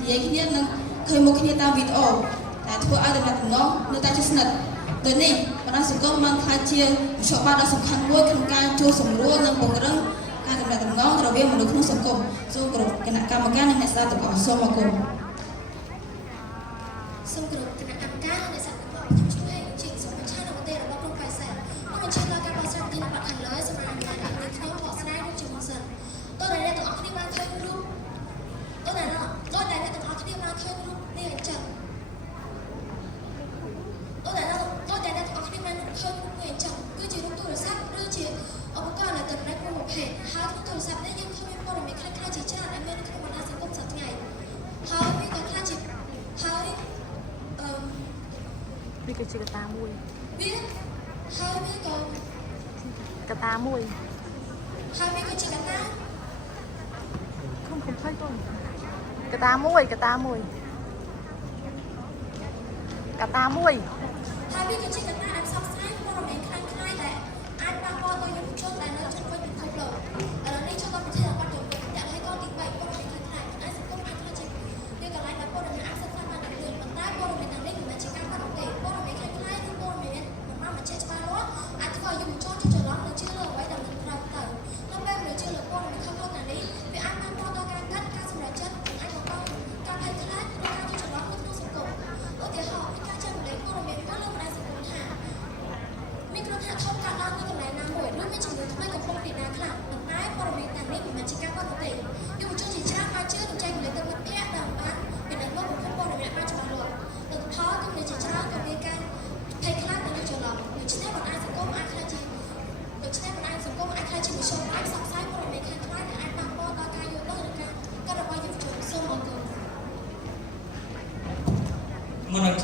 និយាយគ្នានឹងឃើញមុខគ្នាតាមវីដេអូតែធ្វើឲ្យតំណែងនៅតែជាស្និទ្ធដូចនេះបណ្ដាញសង្គមបានក្លាយជាមធ្យោបាយដ៏សំខាន់មួយក្នុងការជួយសម្រួលនិងពង្រឹងការតំណែងរវាងមនុស្សក្នុងសង្គមសូមគោរពគណៈកម្មការនិងអ្នកស្ដាប់ទាំងអស់សូមអរគុណសូមគោរពគណៈកម្មការនិងអ្នកស្ដាប់ទាំងអស់ខ្ញុំជួយជាសមាជិករបស់ប្រទេសរបស់ក្រុមប្រៃសែនមកបញ្ជាក់ដល់ការបកស្រាយប្រធានបទខាងលើសម្រាប់អ្នកដែលមានខ្ញុំបកស្រាយដូចជាមុនសិនតើអ្នកទាំងអស់គ្នាបានឃើញរូបតើអ្នកទាំងអស់គ្នាបានឃើញរូបនេះអញ្ចឹងតើអ្នកទាំងអស់គ្នាបានឃើញរូបនេះអញ្ចឹងគឺជារូបទូរស័ព្ទឬជាឧបករណ៍ដែលតំណាងមួយប្រភេទហើយក្នុងទូរស័ព្ទនេះយើងឃើញមានព័ត៌មានខ្លះៗជាច្រើនដែលមាននៅក្នុងបណ្ដាញសង្គមសប្តាហ៍ថ្ងៃហើយវាក៏ខ្លះជាហើយវាគឺជាកត្តាមួយវាហើយវាក៏កត្តាមួយហើយវាក៏ជាកត្តាខ្ញុំភ័យទៅកត្តាមួយកត្តាមួយហើយវាក៏ជាកត្តាដែលផ្សព្វផ្សាយព័ត៌មានខ្លាំងៗដែលអាចប៉ះពាល់ដល់យុវជនដែលនៅជុំវិញពិភពលោកឥឡូវនេះចូលដល់ប្រធានបទជំនួយតែឲ្យគាត់ទី3ព័ត៌មានខ្លាំងៗដែលសង្គមអាចធ្វើជាវាកន្លែងដែលព័ត៌មានអាចសិក្សាបានដល់លឿនប៉ុន្តែព័ត៌មានទាំងនេះមិនមែនជាការបាត់បង់ទេព័ត៌មានខ្លាំងៗឬព័ត៌មានមិនបានបញ្ជាក់ច្បាស់លាស់អាចធ្វើឲ្យយុវជនជឿច្រឡំនិងជឿលើអ្វីដែលមិនត្រូវទៅនៅពេលមនុស្សជឿលើព័ត៌មានខុសៗទាំងនេះវាអាចបានបន្តដល់ការកាត់ការសម្រេចចិត្តអាចបង្កការភ័យខ្លាចឬការជឿច្រឡំនៅក្នុងសង្គមឧទាហរណ៍មានការចែករំលែកព័ត៌មាននៅលើបណ្ដាញសង្គមថាមានគ្រោះថ្នាក់ធំកើតឡើងនៅកន្លែងណាមួយឬមានជំងឺថ្មីកំពុងរីករាលខ្លាំងប៉ុន្តែព័ត៌មានទាំងនេះមិនមែនជាការបាត់បង់ទេយុវជនជាច្រើនបានជឿនិងចែករំលែកទៅមិត្តភ័ក្តិដែលបានមានអ្នកមកប្រភពព័ត៌មានបានច្បាស់លាស់លទ្ធផលគឺមានជាច្រើនក៏មានការភ័យខ្លាចនិងយល់ច្រឡំដូច្នេះបណ្ដាញសង្គមអាចក្លាយជាមធ្យោបាយផ្សព្វផ្សាយព័ត៌មានខ្លាំងៗដែលអាចប៉ះពាល់ដល់ការយល់ដឹងឬការកាត់របស់យុវជនសូមអរគុណមុននឹង